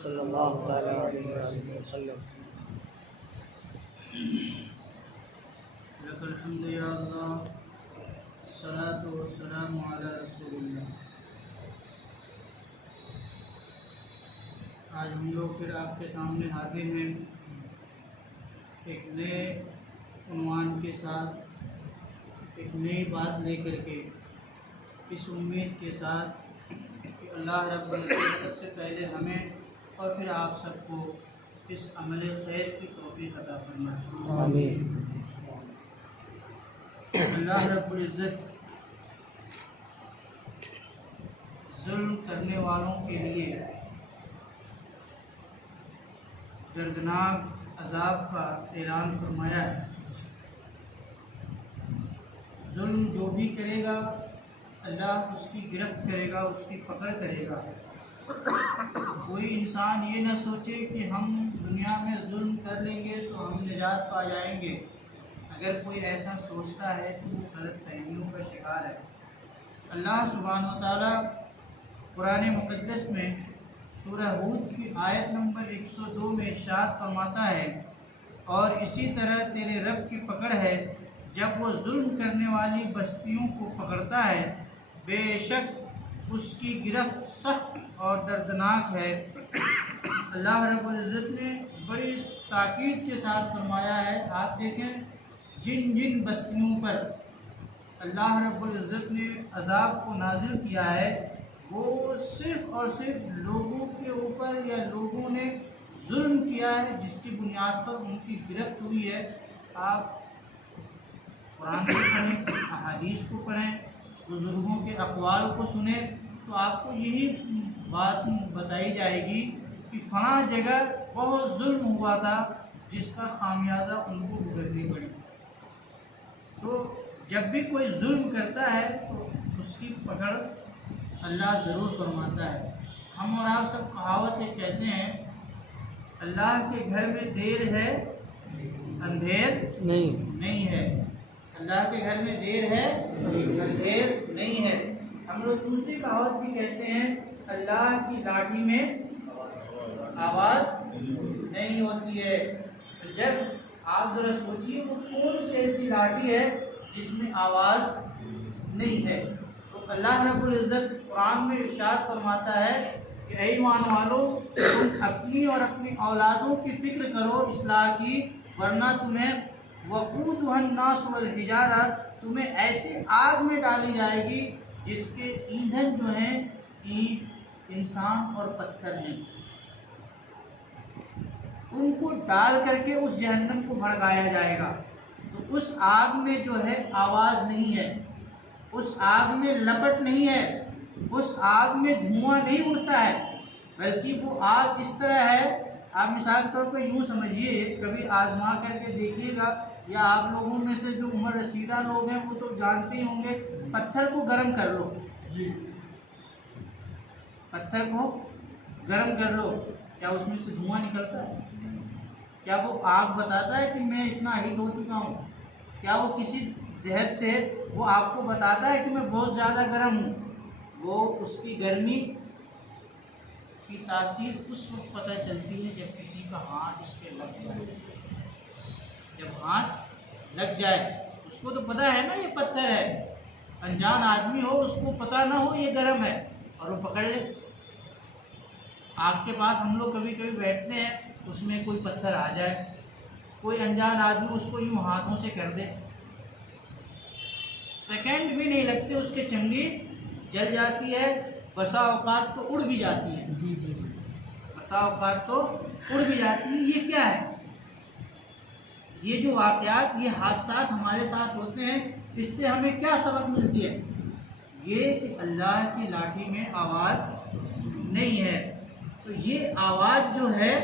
सल्लल्लाहु तआला अलैहि वसल्लम। लकल हम्दु या अल्लाह, सलातु वस्सलामु अला रसूलिल्लाह। आज हम लोग फिर आपके सामने हाजिर हैं एक नए उन्वान के साथ, एक नई बात लेकर के, इस उम्मीद के साथ कि अल्लाह रब्बुल इज़्ज़त सबसे पहले हमें और फिर आप सबको इस अमल खैर की तौफीक अता फरमाए। आमीन। अल्लाह रब्बुल इज़्ज़त जुल्म करने वालों के लिए दर्दनाक अज़ाब का ऐलान फरमाया है। जुल्म जो भी करेगा अल्लाह उसकी गिरफ्त करेगा, उसकी पकड़ करेगा। कोई इंसान ये ना सोचे कि हम दुनिया में जुल्म कर लेंगे तो हम निजात पा जाएंगे। अगर कोई ऐसा सोचता है तो वो गलत फहमियों का शिकार है। अल्लाह सुब्हानहू व तआला कुरान मुक़द्दस में सूरह हूद की आयत नंबर 102 में इरशाद फरमाता है, और इसी तरह तेरे रब की पकड़ है जब वो जुल्म करने वाली बस्तियों को पकड़ता है, बेशक उसकी गिरफ्त सख्त और दर्दनाक है। अल्लाह रब्बुल इज़्ज़त ने बड़ी ताकीद के साथ फरमाया है। आप देखें, जिन जिन बस्तियों पर अल्लाह रब्बुल इज़्ज़त ने अज़ाब को नाजिल किया है, वो सिर्फ़ और सिर्फ लोगों के ऊपर या लोगों ने जुल्म किया है जिसकी बुनियाद पर उनकी गिरफ्त हुई है। आप कुरान को पढ़ें, अहादीस को पढ़ें, बुज़ुर्गों के अक़वाल को सुने तो आपको यही बात बताई जाएगी कि फ़लाँ जगह बहुत जुल्म हुआ था जिसका खामियाजा उनको भुगतनी पड़ी। तो जब भी कोई जुल्म करता है तो उसकी पकड़ अल्लाह ज़रूर फरमाता है। हम और आप सब कहावत ये कहते हैं, अल्लाह के घर में देर है अंधेर नहीं है। अल्लाह के घर में देर है अंधेर नहीं है। हम लोग दूसरी कहावत भी कहते हैं, अल्लाह की लाठी में आवाज़ नहीं होती है। तो जब आप ज़रा सोचिए वो कौन सी ऐसी लाठी है जिसमें आवाज़ नहीं है। तो अल्लाह रब्बुल इज़्ज़त कुरान में इरशाद फरमाता है कि ऐ ईमान वालों, तुम अपनी और अपनी औलादों की फ़िक्र करो इस्लाह की, वरना तुम्हें वक़ूदुहन नास वल हिजारा, तुम्हें ऐसी आग में डाली जाएगी जिसके ईंधन जो हैं ईंट, इंसान और पत्थर हैं। उनको डाल करके उस जहन्नम को भड़काया जाएगा। तो उस आग में जो है आवाज़ नहीं है, उस आग में लपट नहीं है, उस आग में धुआं नहीं उड़ता है, बल्कि वो आग इस तरह है। आप मिसाल के तौर पर यूँ समझिए, कभी आजमा करके देखिएगा, या आप लोगों में से जो उम्र रसीदा लोग हैं वो तो जानते ही होंगे, पत्थर को गर्म कर लो जी, पत्थर को गर्म कर लो, क्या उसमें से धुआं निकलता है? क्या वो आग बताता है कि मैं इतना हीट हो चुका हूँ? क्या वो किसी जहर से वो आपको बताता है कि मैं बहुत ज़्यादा गर्म हूँ? वो उसकी गर्मी की तासीर उस वक्त पता चलती है जब किसी का हाथ उस पर लग जाए। जब हाथ लग जाए, उसको तो पता है ना ये पत्थर है, अनजान आदमी हो उसको पता ना हो ये गर्म है, और वो पकड़ ले। आग के पास हम लोग कभी कभी बैठते हैं, उसमें कोई पत्थर आ जाए, कोई अनजान आदमी उसको यूँ हाथों से कर दे, सेकंड भी नहीं लगते उसके चमड़ी जल जाती है, बसा औकात तो उड़ भी जाती है। जी जी जी, बसा औकात तो उड़ भी जाती है। ये क्या है? ये जो वाक़यात, ये हादसात हमारे साथ होते हैं, इससे हमें क्या सबक मिलती है? ये कि अल्लाह की लाठी में आवाज़ नहीं है। तो ये आवाज़ जो है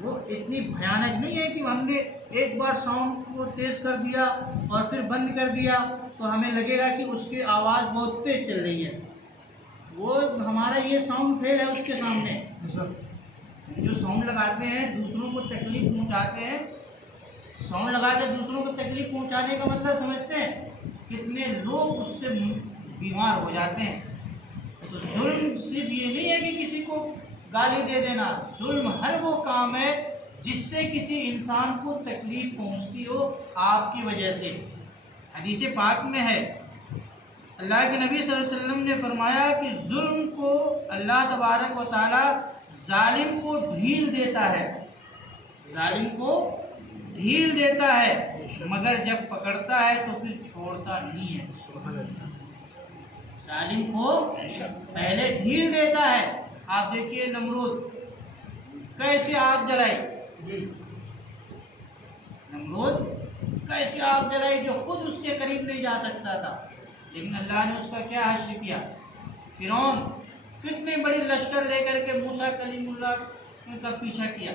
वो इतनी भयानक नहीं है कि हमने एक बार साउंड को तेज़ कर दिया और फिर बंद कर दिया तो हमें लगेगा कि उसकी आवाज़ बहुत तेज़ चल रही है। वो हमारा ये साउंड फेल है उसके सामने। जो साउंड लगाते हैं दूसरों को तकलीफ़ पहुंचाते हैं, साउंड लगा के दूसरों को तकलीफ़ पहुंचाने का मतलब समझते हैं? कितने लोग उससे बीमार हो जाते हैं। तो जुल्म सिर्फ ये नहीं है कि को गाली दे देना, जुल्म हर वो काम है जिससे किसी इंसान को तकलीफ पहुंचती हो आपकी वजह से। हदीस पाक में है, अल्लाह के नबी सल्लल्लाहु अलैहि वसल्लम ने फरमाया कि जुल्म को अल्लाह तबारक व तआला जालिम को ढील देता है, जालिम को ढील देता है, मगर जब पकड़ता है तो फिर छोड़ता नहीं है। जालिम को पहले ढील देता है। आप देखिए नमरूद कैसे आग जलाई, नमरूद कैसे आग जलाई जो खुद उसके करीब नहीं जा सकता था, लेकिन अल्लाह ने उसका क्या हश्र किया। फिरौन कितनी बड़ी लश्कर लेकर के मूसा कलीमुल्लाह का पीछा किया,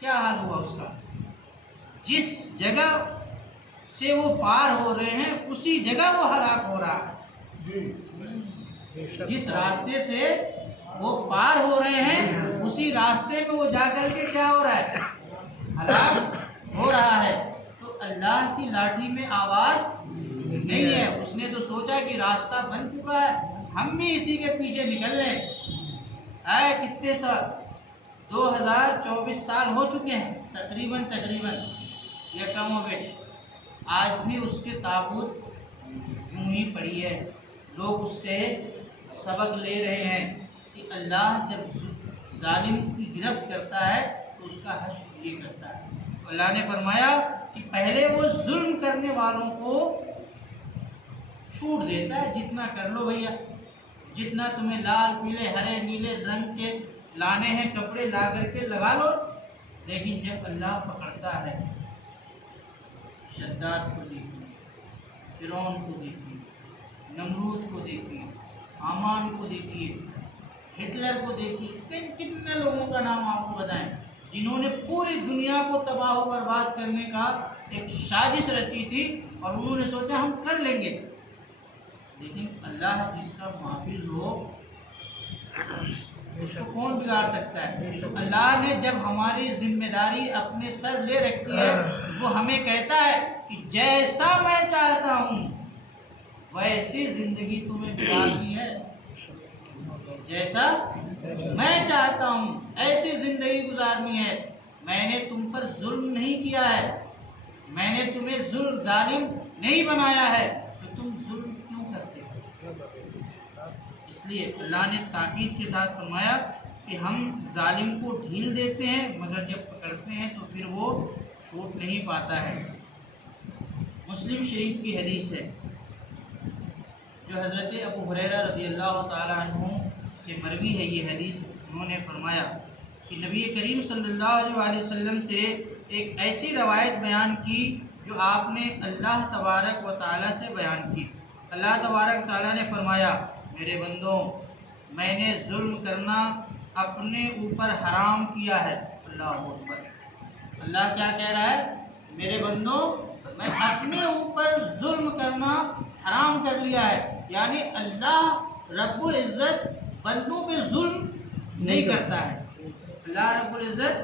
क्या हाल हुआ उसका। जिस जगह से वो पार हो रहे हैं उसी जगह वो हलाक हो रहा है। जिस रास्ते से वो पार हो रहे हैं उसी रास्ते में वो जाकर के क्या हो रहा है, हलाक हो रहा है। तो अल्लाह की लाठी में आवाज नहीं है। उसने तो सोचा कि रास्ता बन चुका है, हम भी इसी के पीछे निकल रहे हैं। कितने साल, 2024 साल हो चुके हैं तकरीबन या कम हो गए, आज भी उसके ताबूत यूं ही पड़ी है। लोग उससे सबक ले रहे हैं कि अल्लाह जब जालिम की गिरफ्त करता है तो उसका हश्र ये करता है। अल्लाह ने फरमाया कि पहले वो जुल्म करने वालों को छूट देता है, जितना कर लो भैया, जितना तुम्हें लाल पीले हरे नीले रंग के लाने हैं कपड़े ला करके लगा लो। लेकिन जब अल्लाह पकड़ता है, शद्दाद को देखिए, फिरौन को देखिए, नमरूद को देखिए, हामान को देखिए, हिटलर को देखिए, कितने लोगों का नाम आपको बताएं जिन्होंने पूरी दुनिया को तबाह व बर्बाद करने का एक साजिश रची थी और उन्होंने सोचा हम कर लेंगे। लेकिन अल्लाह जिसका माफिज हो उसको कौन बिगाड़ सकता है। अल्लाह ने जब हमारी जिम्मेदारी अपने सर ले रखी है वो हमें कहता है कि जैसा मैं चाहता हूँ वैसी जिंदगी तुम्हें गुजारनी है, जैसा मैं चाहता हूँ ऐसी जिंदगी गुजारनी है। मैंने तुम पर जुल्म नहीं किया है, मैंने तुम्हें जुल्म जालिम नहीं बनाया है, तो तुम जुल्म क्यों करते हो। इसलिए अल्लाह ने ताकीद के साथ फरमाया कि हम जालिम को ढील देते हैं, मगर जब पकड़ते हैं तो फिर वो छूट नहीं पाता है। मुस्लिम शरीफ की हदीस है जो हज़रत अबू हुरैरा रज़ियल्लाहु ताला अन्हु से मरवी है। ये हदीस उन्होंने फरमाया कि नबी करीम सल्लल्लाहु अलैहि वसल्लम से एक ऐसी रवायत बयान की जो आपने अल्लाह तबारक व ताला से बयान की। अल्लाह तबारक ताला ने फरमाया, मेरे बंदों, मैंने जुल्म करना अपने ऊपर हराम किया है। अल्लाह अकबर। अल्लाह क्या कह रहा है, मेरे बंदों, मैं अपने ऊपर जुल्म करना हराम कर लिया है। यानी अल्लाह रब्बुल इज़्ज़त बंदों पे जुल्म नहीं करता है। अल्लाह रब्बुल इज़्ज़त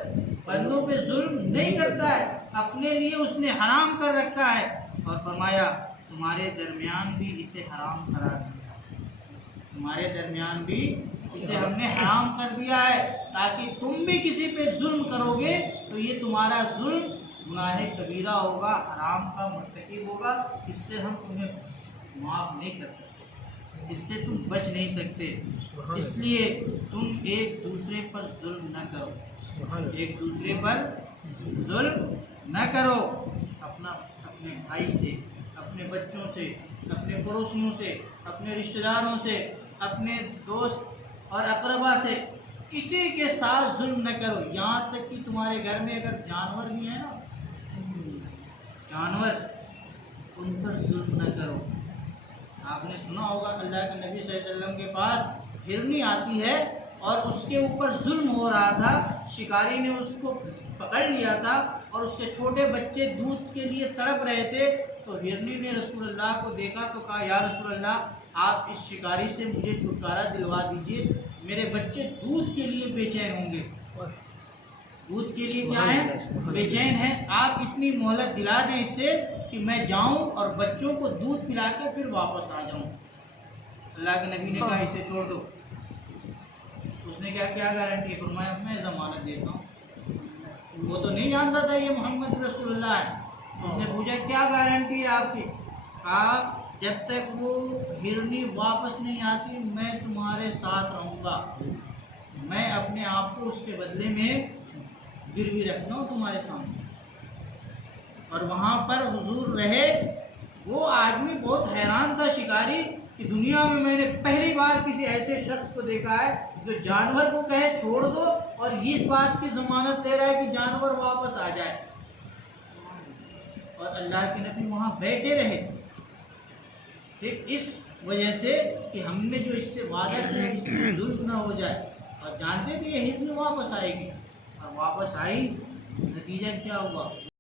बंदों पे जुल्म नहीं करता है, अपने लिए उसने हराम कर रखा है। और फरमाया, तुम्हारे दरमियान भी इसे हराम करार दिया, तुम्हारे दरमियान भी इसे हमने हराम कर दिया है, ताकि तुम भी किसी पे जुल्म करोगे तो ये तुम्हारा जुल्म गुनाह कबीरा होगा, हराम का मुर्तकिब होगा। इससे हम तुम्हें माफ़ नहीं कर सकते, इससे तुम बच नहीं सकते। इसलिए तुम एक दूसरे पर जुल्म न करो, एक दूसरे पर जुल्म न करो। अपने भाई से, अपने बच्चों से, अपने पड़ोसियों से, अपने रिश्तेदारों से, अपने दोस्त और अकरबा से किसी के साथ जुल्म न करो। यहाँ तक कि तुम्हारे घर में अगर जानवर भी है ना, जानवर, उन पर जुल्म न करो। आपने सुना होगा अल्लाह के नबी सल्लल्लाहु अलैहि वसल्लम के पास हिरनी आती है और उसके ऊपर जुल्म हो रहा था, शिकारी ने उसको पकड़ लिया था और उसके छोटे बच्चे दूध के लिए तड़प रहे थे। तो हिरनी ने रसूलुल्लाह को देखा तो कहा, या रसूलुल्लाह, आप इस शिकारी से मुझे छुटकारा दिलवा दीजिए, मेरे बच्चे दूध के लिए बेचैन होंगे। दूध के लिए क्या है, बेचैन है। आप इतनी मोहलत दिला दें इससे कि मैं जाऊं और बच्चों को दूध पिला कर फिर वापस आ जाऊं। अल्लाह के नबी ने कहा, इसे छोड़ दो। उसने क्या गारंटी? फरमाया मैं ज़मानत देता हूँ। वो तो नहीं जानता था ये मोहम्मद रसूलुल्लाह है। उसने पूछा क्या गारंटी है आपकी? कहा जब तक वो हिरनी वापस नहीं आती मैं तुम्हारे साथ रहूँगा, मैं अपने आप को उसके बदले में गिरवी रखता हूँ तुम्हारे सामने। और वहाँ पर हुजूर रहे। वो आदमी बहुत हैरान था शिकारी कि दुनिया में मैंने पहली बार किसी ऐसे शख्स को देखा है जो जानवर को कहे छोड़ दो और इस बात की ज़मानत दे रहा है कि जानवर वापस आ जाए। और अल्लाह के नबी वहाँ बैठे रहे सिर्फ इस वजह से कि हमने जो इससे वादा किया इससे जुल्म ना हो जाए। और जानते थे ये हिरनी वापस आएगी, और वापस आई। नतीजा क्या हुआ?